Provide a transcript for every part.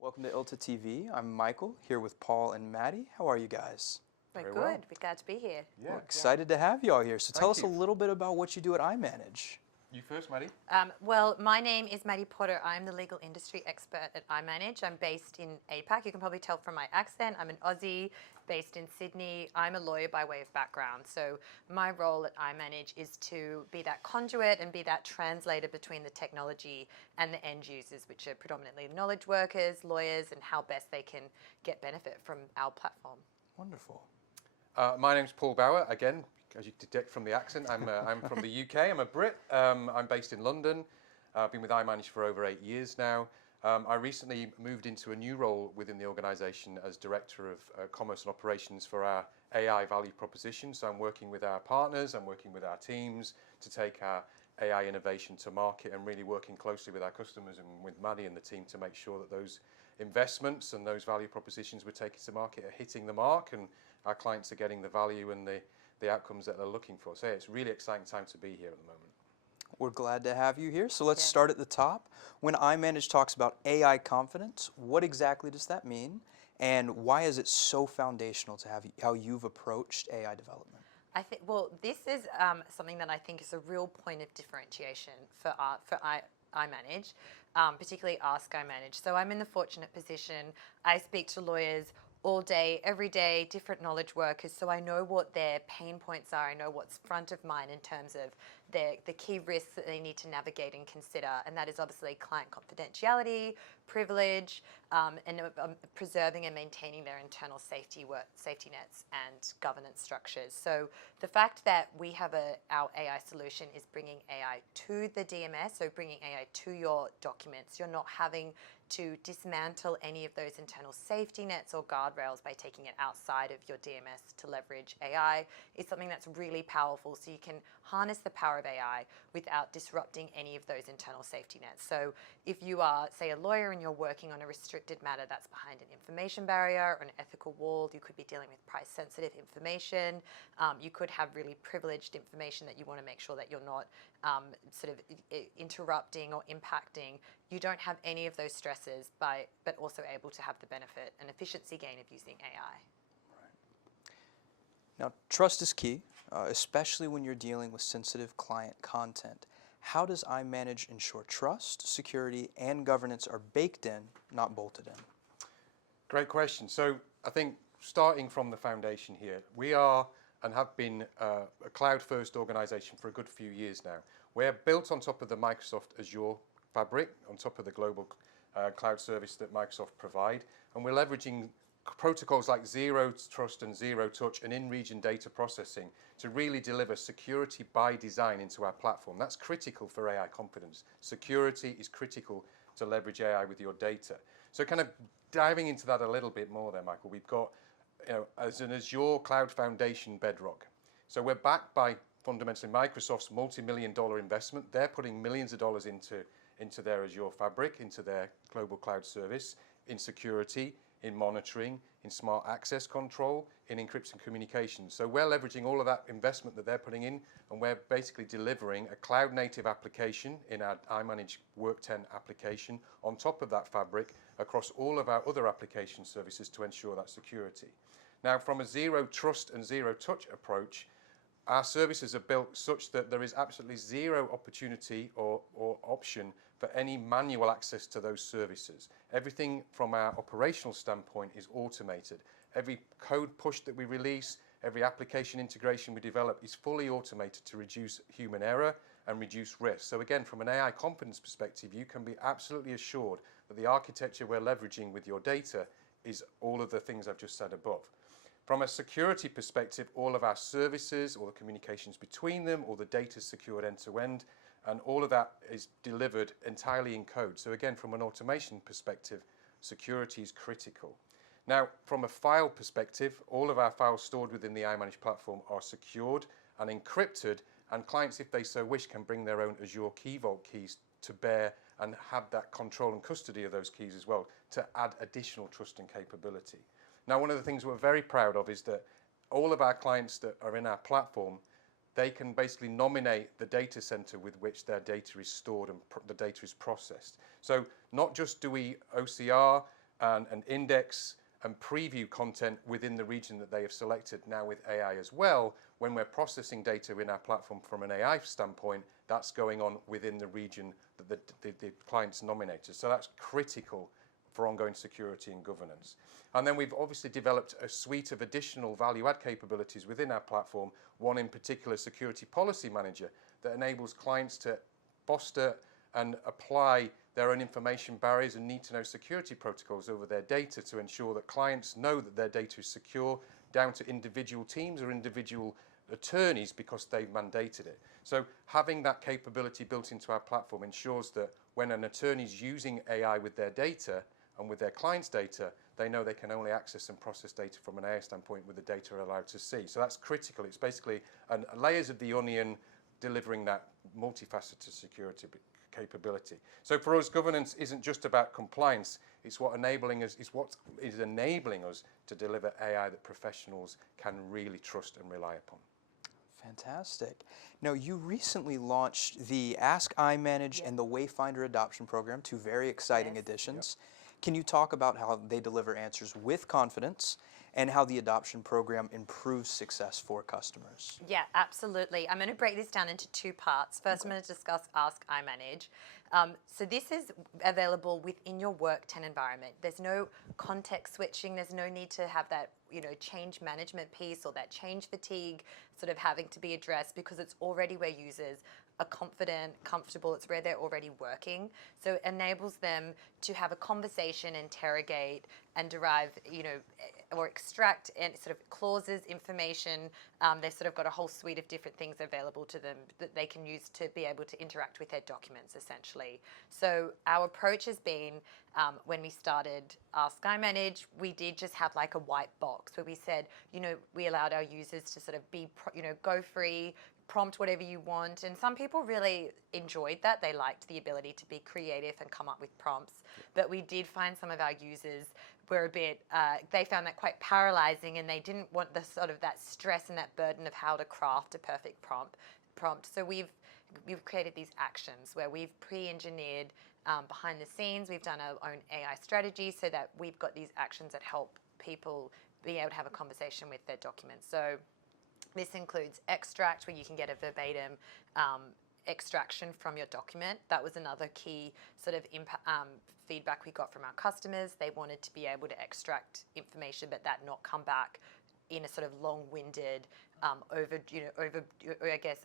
Welcome to ILTA TV. I'm Michael, here with Paul and Maddie. How are you guys? We're Very good. well. We're glad to be here. Yeah. Excited to have you all here. So tell us Thank a you. little bit about what you do at iManage. You first, Maddie. Well, my name is Maddie Potter. I'm the legal industry expert at iManage. I'm based in APAC. You can probably tell from my accent. I'm an Aussie based in Sydney. I'm a lawyer by way of background. So my role at iManage is to be that conduit and be that translator between the technology and the end users, which are predominantly knowledge workers, lawyers, and how best they can get benefit from our platform. Wonderful. My name's Paul Bauer. Again, as you can detect from the accent, I'm from the UK. I'm a Brit. I'm based in London. I've been with iManage for over 8 years now. I recently moved into a new role within the organisation as Director of Commerce and Operations for our AI value proposition. So I'm working with our partners, I'm working with our teams to take our AI innovation to market and really working closely with our customers and with Maddie and the team to make sure that those investments and those value propositions we're taking to market are hitting the mark and our clients are getting the value and the outcomes that they're looking for. So yeah, it's a really exciting time to be here at the moment. We're glad to have you here. So let's start at the top. When iManage talks about AI confidence, what exactly does that mean? And why is it so foundational to how you've approached AI development? I think, well, this is something that I think is a real point of differentiation for iManage, particularly Ask iManage. So I'm in the fortunate position, I speak to lawyers all day, every day, different knowledge workers, so I know what their pain points are, I know what's front of mind in terms of the key risks that they need to navigate and consider, and that is obviously client confidentiality, privilege, and preserving and maintaining their internal safety nets and governance structures. So the fact that we have our AI solution is bringing AI to the DMS, so bringing AI to your documents. You're not having to dismantle any of those internal safety nets or guardrails by taking it outside of your DMS to leverage AI is something that's really powerful. So you can harness the power of AI without disrupting any of those internal safety nets. So if you are, say, a lawyer and you're working on a restricted matter that's behind an information barrier or an ethical wall, you could be dealing with price-sensitive information. You could have really privileged information that you want to make sure that you're not sort of interrupting or impacting. You don't have any of those stresses, but also able to have the benefit and efficiency gain of using AI. Now, trust is key, especially when you're dealing with sensitive client content. How does iManage ensure trust, security, and governance are baked in, not bolted in? Great question. So I think starting from the foundation here, we are and have been a cloud-first organization for a good few years now. We're built on top of the Microsoft Azure fabric, on top of the global cloud service that Microsoft provide, and we're leveraging protocols like zero trust and zero touch and in-region data processing to really deliver security by design into our platform. That's critical for AI confidence. Security is critical to leverage AI with your data. So kind of diving into that a little bit more there, Michael, we've got as an Azure Cloud Foundation bedrock. So we're backed by fundamentally Microsoft's multi-million-dollar investment. They're putting millions of dollars into their Azure fabric, into their global cloud service, in security, in monitoring, in smart access control, in encryption communications. So we're leveraging all of that investment that they're putting in, and we're basically delivering a cloud-native application in our iManage Work 10 application on top of that fabric across all of our other application services to ensure that security. Now, from a zero trust and zero touch approach, our services are built such that there is absolutely zero opportunity or option for any manual access to those services. Everything from our operational standpoint is automated. Every code push that we release, every application integration we develop is fully automated to reduce human error and reduce risk. So again, from an AI confidence perspective, you can be absolutely assured that the architecture we're leveraging with your data is all of the things I've just said above. From a security perspective, all of our services, all the communications between them, all the data is secured end to end, and all of that is delivered entirely in code. So again, from an automation perspective, security is critical. Now, from a file perspective, all of our files stored within the iManage platform are secured and encrypted, and clients, if they so wish, can bring their own Azure Key Vault keys to bear and have that control and custody of those keys as well to add additional trust and capability. Now, one of the things we're very proud of is that all of our clients that are in our platform, they can basically nominate the data center with which their data is stored and the data is processed. So not just do we OCR and index and preview content within the region that they have selected, now with AI as well, when we're processing data in our platform from an AI standpoint, that's going on within the region that the client's nominated. So that's critical for ongoing security and governance. And then we've obviously developed a suite of additional value-add capabilities within our platform, one in particular, Security Policy Manager, that enables clients to foster and apply their own information barriers and need-to-know security protocols over their data to ensure that clients know that their data is secure, down to individual teams or individual attorneys because they've mandated it. So having that capability built into our platform ensures that when an attorney is using AI with their data and with their clients' data, they know they can only access and process data from an AI standpoint with the data allowed to see. So that's critical. It's basically layers of the onion delivering that multifaceted security capability. So for us, governance isn't just about compliance. It's what is enabling us to deliver AI that professionals can really trust and rely upon. Fantastic. Now, you recently launched the Ask iManage and the Wayfinder Adoption Program, two very exciting additions. Can you talk about how they deliver answers with confidence and how the adoption program improves success for customers? Yeah, absolutely. I'm going to break this down into two parts. First, I'm going to discuss Ask iManage. So this is available within your Work 10 environment. There's no context switching. There's no need to have that, change management piece or that change fatigue sort of having to be addressed because it's already where users are confident, comfortable. It's where they're already working. So it enables them to have a conversation, interrogate, and derive, or extract and sort of clauses, information. They've sort of got a whole suite of different things available to them that they can use to be able to interact with their documents, essentially. So our approach has been, when we started Ask iManage, we did just have like a white box where we said, we allowed our users to sort of be, go free, prompt whatever you want. And some people really enjoyed that. They liked the ability to be creative and come up with prompts. But we did find some of our users were a bit, they found that quite paralyzing and they didn't want the sort of that stress and that burden of how to craft a perfect prompt. So we've created these actions where we've pre-engineered behind the scenes. We've done our own AI strategy so that we've got these actions that help people be able to have a conversation with their documents. So this includes extract, where you can get a verbatim extraction from your document. That was another key sort of feedback we got from our customers. They wanted to be able to extract information, but that not come back in a sort of long-winded,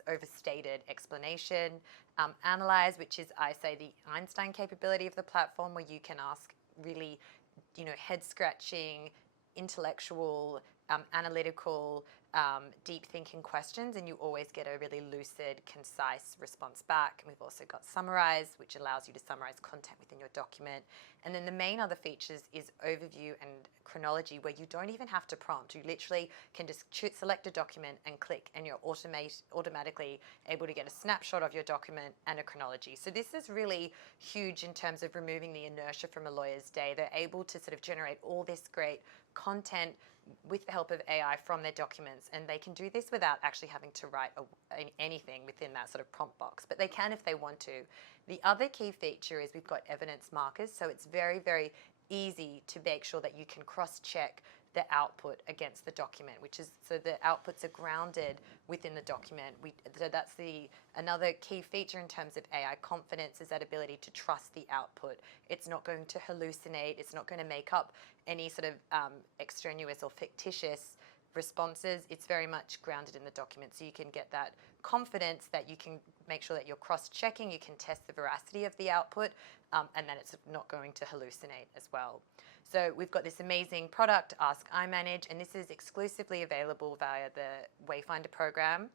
overstated explanation. Analyze, which is, I say, the Einstein capability of the platform, where you can ask really, head-scratching, intellectual, analytical, deep thinking questions, and you always get a really lucid, concise response back. And we've also got Summarize, which allows you to summarize content within your document. And then the main other features is Overview and Chronology, where you don't even have to prompt. You literally can just select a document and click, and you're automatically able to get a snapshot of your document and a chronology. So this is really huge in terms of removing the inertia from a lawyer's day. They're able to sort of generate all this great content with the help of AI from their documents, and they can do this without actually having to write anything within that sort of prompt box, but they can if they want to. The other key feature is we've got evidence markers, so it's very, very easy to make sure that you can cross-check the output against the document, which is, so the outputs are grounded within the document. So that's another key feature in terms of AI confidence, is that ability to trust the output. It's not going to hallucinate. It's not going to make up any sort of extraneous or fictitious responses. It's very much grounded in the document, so you can get that confidence that you can make sure that you're cross-checking, you can test the veracity of the output, and that it's not going to hallucinate as well. So we've got this amazing product, Ask iManage, and this is exclusively available via the Wayfinder program.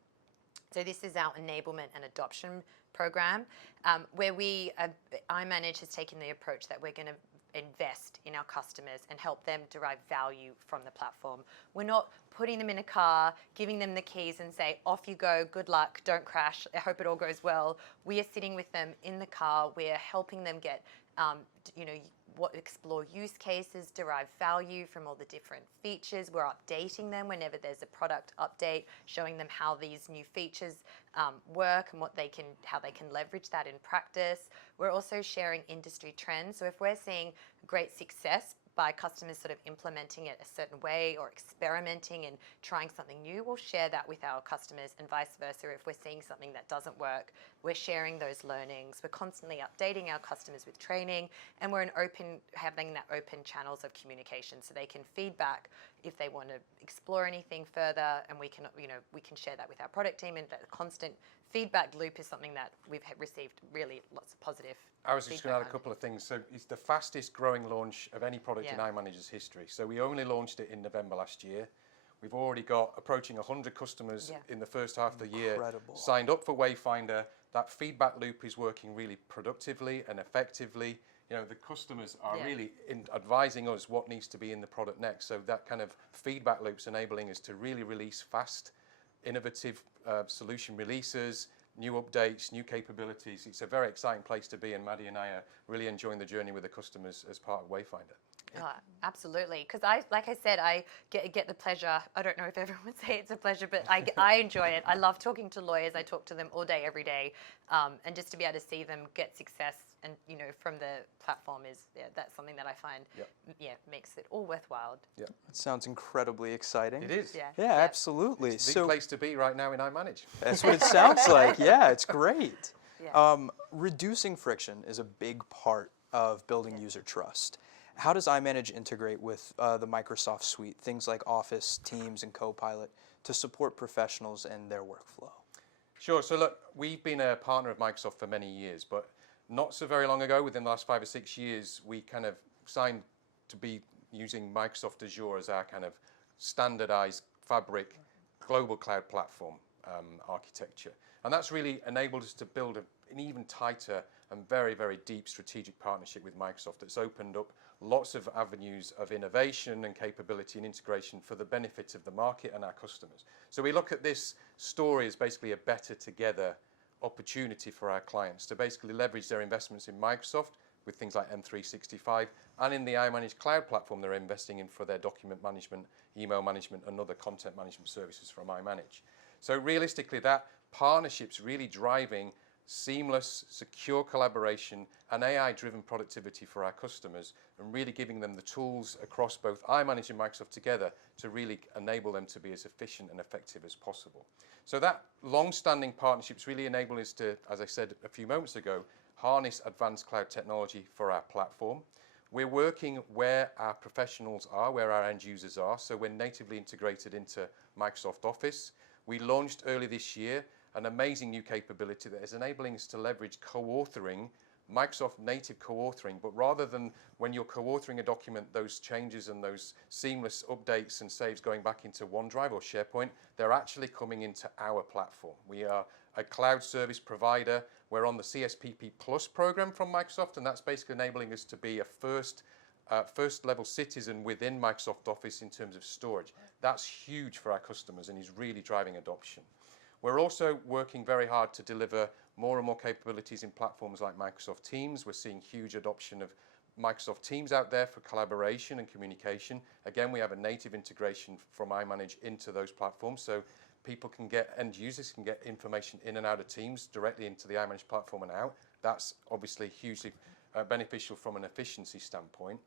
So this is our enablement and adoption program, where iManage has taken the approach that we're going to invest in our customers and help them derive value from the platform. We're not putting them in a car, giving them the keys and say, off you go, good luck, don't crash, I hope it all goes well. We are sitting with them in the car, we're helping them get, explore use cases, derive value from all the different features. We're updating them whenever there's a product update, showing them how these new features work and how they can leverage that in practice. We're also sharing industry trends. So if we're seeing great success by customers sort of implementing it a certain way or experimenting and trying something new, we'll share that with our customers, and vice versa. If we're seeing something that doesn't work, we're sharing those learnings. We're constantly updating our customers with training, and we're having that open channels of communication so they can feedback if they want to explore anything further, and we can share that with our product team. And that constant feedback loop is something that we've received really lots of positive. I was just going to add a on. couple of things. So it's the fastest growing launch of any product in iManage's history. So we only launched it in November last year. We've already got approaching 100 customers in the first half of the year signed up for Wayfinder. That feedback loop is working really productively and effectively. You know, the customers are really advising us what needs to be in the product next. So that kind of feedback loop's enabling us to really release fast, innovative solution releases, new updates, new capabilities. It's a very exciting place to be, and Maddie and I are really enjoying the journey with the customers as part of Wayfinder. Oh, absolutely, because like I said, I get the pleasure. I don't know if everyone would say it's a pleasure, but I enjoy it. I love talking to lawyers. I talk to them all day, every day, and just to be able to see them get success, and from the platform that's something that I find makes it all worthwhile. Yeah, it sounds incredibly exciting. It is. Yeah, absolutely. It's the place to be right now in iManage. That's what it sounds like. Yeah, it's great. Yeah. Reducing friction is a big part of building user trust. How does iManage integrate with the Microsoft suite, things like Office, Teams, and Copilot, to support professionals and their workflow? Sure. So look, we've been a partner of Microsoft for many years, but not so very long ago, within the last 5 or 6 years, we kind of signed to be using Microsoft Azure as our kind of standardized fabric global cloud platform architecture. And that's really enabled us to build an even tighter and very, very deep strategic partnership with Microsoft that's opened up lots of avenues of innovation and capability and integration for the benefit of the market and our customers. So we look at this story as basically a better together opportunity for our clients to basically leverage their investments in Microsoft with things like M365 and in the iManage cloud platform they're investing in for their document management, email management, and other content management services from iManage. So realistically, that partnership's really driving seamless, secure collaboration and AI-driven productivity for our customers, and really giving them the tools across both iManage and Microsoft together to really enable them to be as efficient and effective as possible. So that long-standing partnership's really enabled us to, as I said a few moments ago, harness advanced cloud technology for our platform. We're working where our professionals are, where our end users are, so we're natively integrated into Microsoft Office. We launched early this year an amazing new capability that is enabling us to leverage co-authoring, Microsoft native co-authoring, but rather than when you're co-authoring a document, those changes and those seamless updates and saves going back into OneDrive or SharePoint, they're actually coming into our platform. We are a cloud service provider. We're on the CSPP Plus program from Microsoft, and that's basically enabling us to be a first level citizen within Microsoft Office in terms of storage. That's huge for our customers and is really driving adoption. We're also working very hard to deliver more and more capabilities in platforms like Microsoft Teams. We're seeing huge adoption of Microsoft Teams out there for collaboration and communication. Again, we have a native integration from iManage into those platforms, so people can get, end users can get information in and out of Teams directly into the iManage platform and out. That's obviously hugely beneficial from an efficiency standpoint.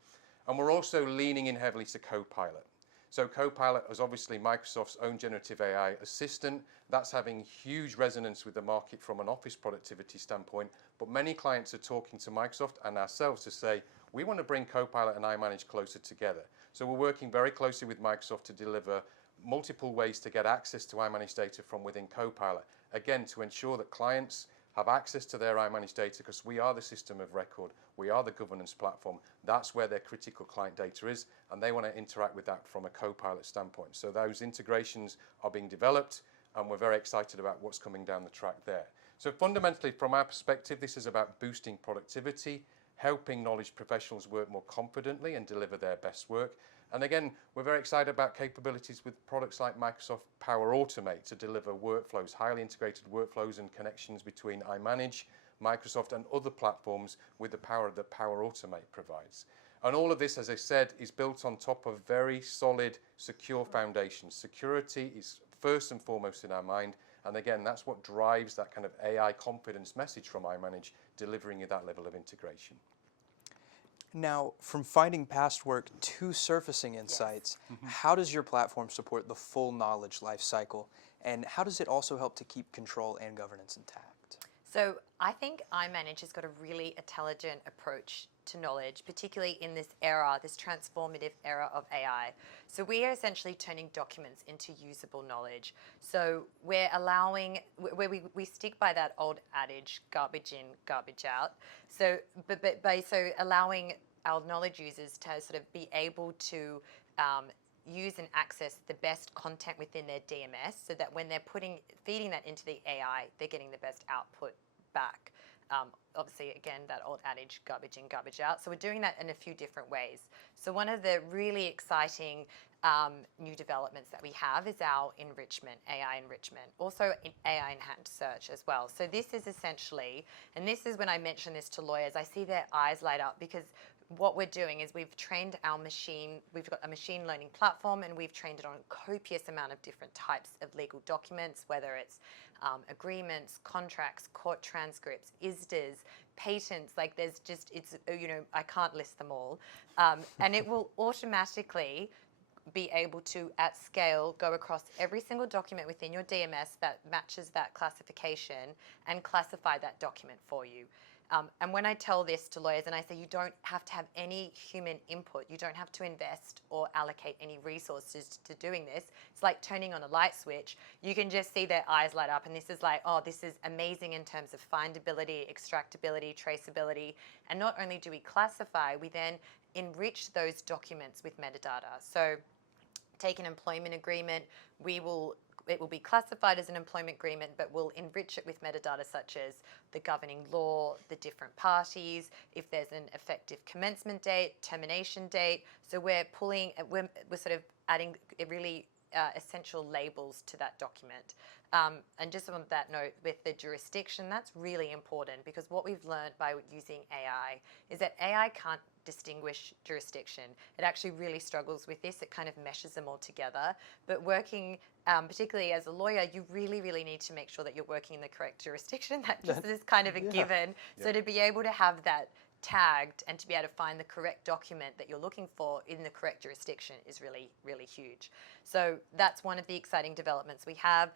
And we're also leaning in heavily to Copilot. So Copilot is obviously Microsoft's own generative AI assistant. That's having huge resonance with the market from an office productivity standpoint. But many clients are talking to Microsoft and ourselves to say, we want to bring Copilot and iManage closer together. So we're working very closely with Microsoft to deliver multiple ways to get access to iManage data from within Copilot. Again, to ensure that clients have access to their iManage data, because we are the system of record, we are the governance platform, that's where their critical client data is, and they want to interact with that from a Copilot standpoint. So those integrations are being developed, and we're very excited about what's coming down the track there. So fundamentally, from our perspective, this is about boosting productivity, helping knowledge professionals work more confidently and deliver their best work. And again, we're very excited about capabilities with products like Microsoft Power Automate to deliver workflows, highly integrated workflows and connections between iManage, Microsoft and other platforms with the power that Power Automate provides. And all of this, as I said, is built on top of very solid, secure foundations. Security is first and foremost in our mind. And again, that's what drives that kind of AI confidence message from iManage, delivering you that level of integration. Now, from finding past work to surfacing insights, how does your platform support the full knowledge life cycle? And how does it also help to keep control and governance intact? So I think iManage has got a really intelligent approach to knowledge, particularly in this era, this transformative era of AI. So we are essentially turning documents into usable knowledge. So we're allowing, where we stick by that old adage, garbage in, garbage out. So, but by allowing our knowledge users to sort of be able to use and access the best content within their DMS, so that when they're feeding that into the AI, they're getting the best output back. Obviously, again, that old adage, garbage in, garbage out. So we're doing that in a few different ways. So one of the really exciting new developments that we have is our enrichment, AI enrichment, also in AI enhanced search as well. So this is essentially, and this is when I mention this to lawyers, I see their eyes light up, because what we're doing is we've trained our machine, we've got a machine learning platform, and we've trained it on a copious amount of different types of legal documents, whether it's agreements, contracts, court transcripts, ISDAs, patents, like there's just, it's, I can't list them all. And it will automatically be able to, at scale, go across every single document within your DMS that matches that classification and classify that document for you. And when I tell this to lawyers and I say you don't have to have any human input, you don't have to invest or allocate any resources to doing this, it's like turning on a light switch. You can just see their eyes light up, and this is like, oh, this is amazing in terms of findability, extractability, traceability. And not only do we classify, we then enrich those documents with metadata. So take an employment agreement, it will be classified as an employment agreement, but we'll enrich it with metadata such as the governing law, the different parties, if there's an effective commencement date, termination date. So we're sort of adding really essential labels to that document. And just on that note, with the jurisdiction, that's really important, because what we've learned by using AI is that AI can't distinguish jurisdiction. It actually really struggles with this. It kind of meshes them all together. But working, particularly as a lawyer, you really, really need to make sure that you're working in the correct jurisdiction. That just is kind of a given. Yeah. So to be able to have that tagged and to be able to find the correct document that you're looking for in the correct jurisdiction is really, really huge. So that's one of the exciting developments we have.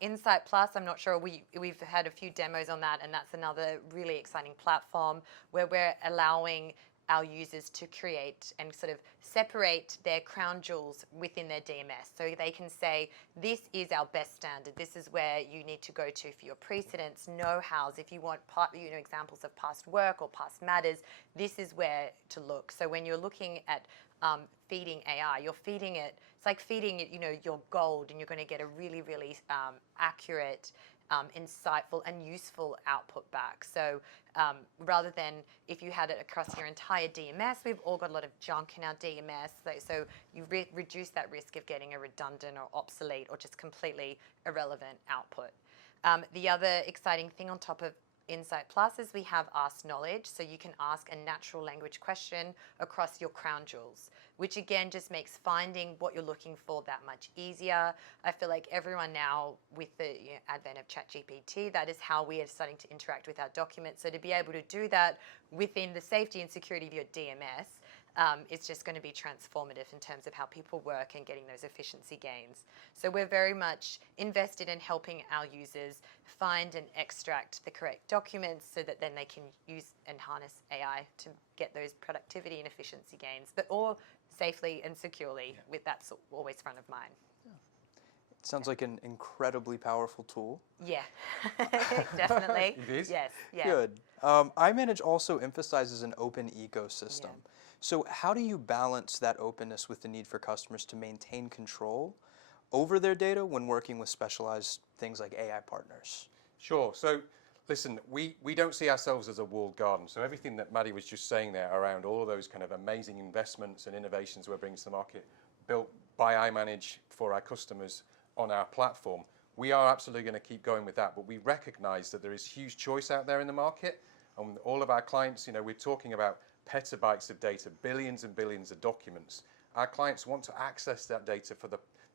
Insight Plus, I'm not sure, we've had a few demos on that, and that's another really exciting platform where we're allowing our users to create and sort of separate their crown jewels within their DMS. So they can say, this is our best standard. This is where you need to go to for your precedents, know-hows. If you want examples of past work or past matters, this is where to look. So when you're looking at feeding AI, you're feeding it, it's like feeding it, your gold, and you're going to get a really, really accurate, insightful and useful output back. So rather than if you had it across your entire DMS, we've all got a lot of junk in our DMS. So you reduce that risk of getting a redundant or obsolete or just completely irrelevant output. The other exciting thing on top of Insight Plus is we have Ask Knowledge, so you can ask a natural language question across your crown jewels, which again just makes finding what you're looking for that much easier. I feel like everyone now, with the advent of ChatGPT, that is how we are starting to interact with our documents. So to be able to do that within the safety and security of your DMS, it's just going to be transformative in terms of how people work and getting those efficiency gains. So we're very much invested in helping our users find and extract the correct documents so that then they can use and harness AI to get those productivity and efficiency gains, but all safely and securely, with that always front of mind. It sounds like an incredibly powerful tool. Yeah, definitely. It is? Yes, yeah. Good. iManage also emphasizes an open ecosystem. Yeah. So how do you balance that openness with the need for customers to maintain control over their data when working with specialized things like AI partners? Sure. So listen, we don't see ourselves as a walled garden. So everything that Maddie was just saying there around all of those kind of amazing investments and innovations we're bringing to the market, built by iManage for our customers on our platform, we are absolutely going to keep going with that. But we recognize that there is huge choice out there in the market. And all of our clients, we're talking about petabytes of data, billions and billions of documents. Our clients want to access that data for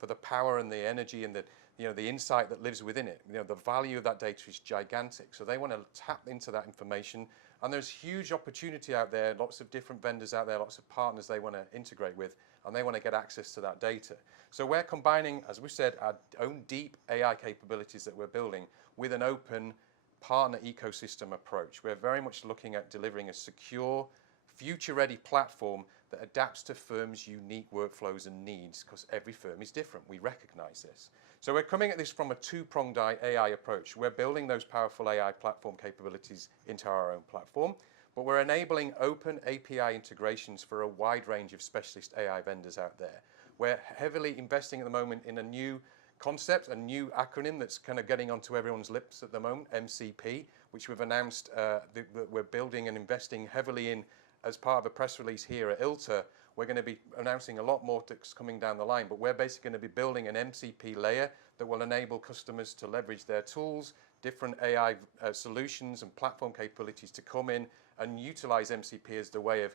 the power and the energy and the insight that lives within it. The value of that data is gigantic. So they want to tap into that information. And there's huge opportunity out there, lots of different vendors out there, lots of partners they want to integrate with, and they want to get access to that data. So we're combining, as we said, our own deep AI capabilities that we're building with an open partner ecosystem approach. We're very much looking at delivering a secure, future-ready platform that adapts to firms' unique workflows and needs, because every firm is different. We recognize this. So we're coming at this from a two-pronged AI approach. We're building those powerful AI platform capabilities into our own platform, but we're enabling open API integrations for a wide range of specialist AI vendors out there. We're heavily investing at the moment in a new concept, a new acronym that's kind of getting onto everyone's lips at the moment, MCP, which we've announced that we're building and investing heavily in as part of a press release here at ILTA. We're going to be announcing a lot more that's coming down the line, but we're basically going to be building an MCP layer that will enable customers to leverage their tools, different AI solutions and platform capabilities to come in and utilize MCP as the way of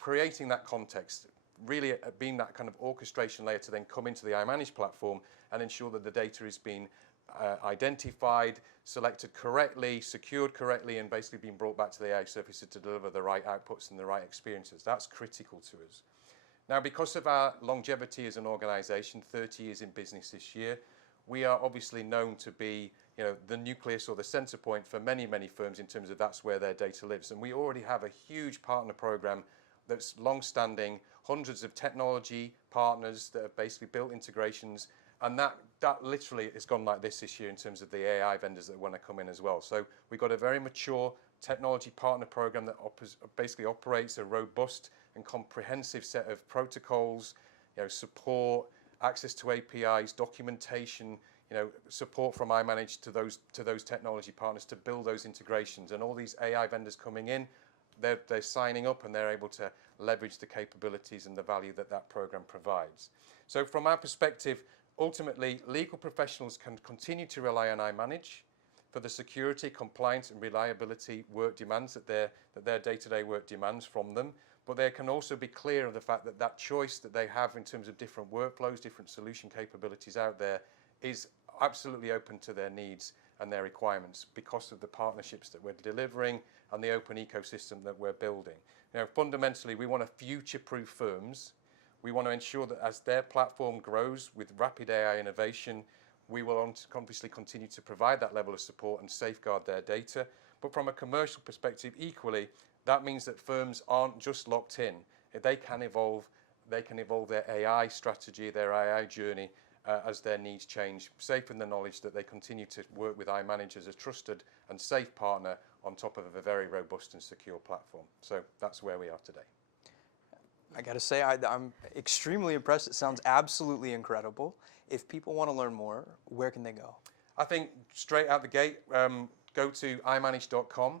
creating that context, really being that kind of orchestration layer to then come into the iManage platform and ensure that the data is being identified, selected correctly, secured correctly, and basically being brought back to the AI surface to deliver the right outputs and the right experiences. That's critical to us. Now, because of our longevity as an organization, 30 years in business this year, we are obviously known to be the nucleus or the center point for many, many firms in terms of that's where their data lives. And we already have a huge partner program that's long-standing, hundreds of technology partners that have basically built integrations. And that literally has gone like this year in terms of the AI vendors that want to come in as well. So we've got a very mature technology partner program that basically operates a robust and comprehensive set of protocols, support, access to APIs, documentation, support from iManage to those technology partners to build those integrations. And all these AI vendors coming in, they're signing up and they're able to leverage the capabilities and the value that program provides. So from our perspective, ultimately, legal professionals can continue to rely on iManage for the security, compliance, and reliability work demands that their day-to-day work demands from them. But they can also be clear of the fact that that choice that they have in terms of different workflows, different solution capabilities out there is absolutely open to their needs and their requirements because of the partnerships that we're delivering and the open ecosystem that we're building. Fundamentally, we want to future-proof firms. We want to ensure that as their platform grows with rapid AI innovation, we will obviously continue to provide that level of support and safeguard their data. But from a commercial perspective, equally, that means that firms aren't just locked in. They can evolve their AI strategy, their AI journey as their needs change, safe in the knowledge that they continue to work with iManage as a trusted and safe partner on top of a very robust and secure platform. So that's where we are today. I got to say, I'm extremely impressed. It sounds absolutely incredible. If people want to learn more, where can they go? I think straight out the gate, go to iManage.com.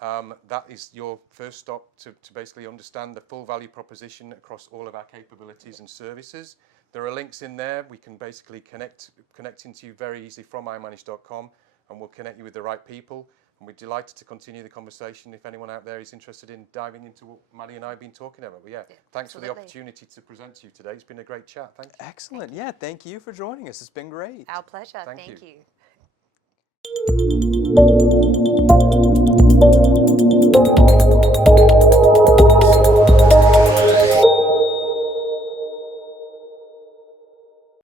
That is your first stop to basically understand the full value proposition across all of our capabilities and services. There are links in there. We can basically connect into you very easily from iManage.com, and we'll connect you with the right people. And we're delighted to continue the conversation if anyone out there is interested in diving into what Maddie and I have been talking about. But thanks for the opportunity to present to you today. It's been a great chat. Thank you. Excellent. Thank you for joining us. It's been great. Our pleasure. Thank you.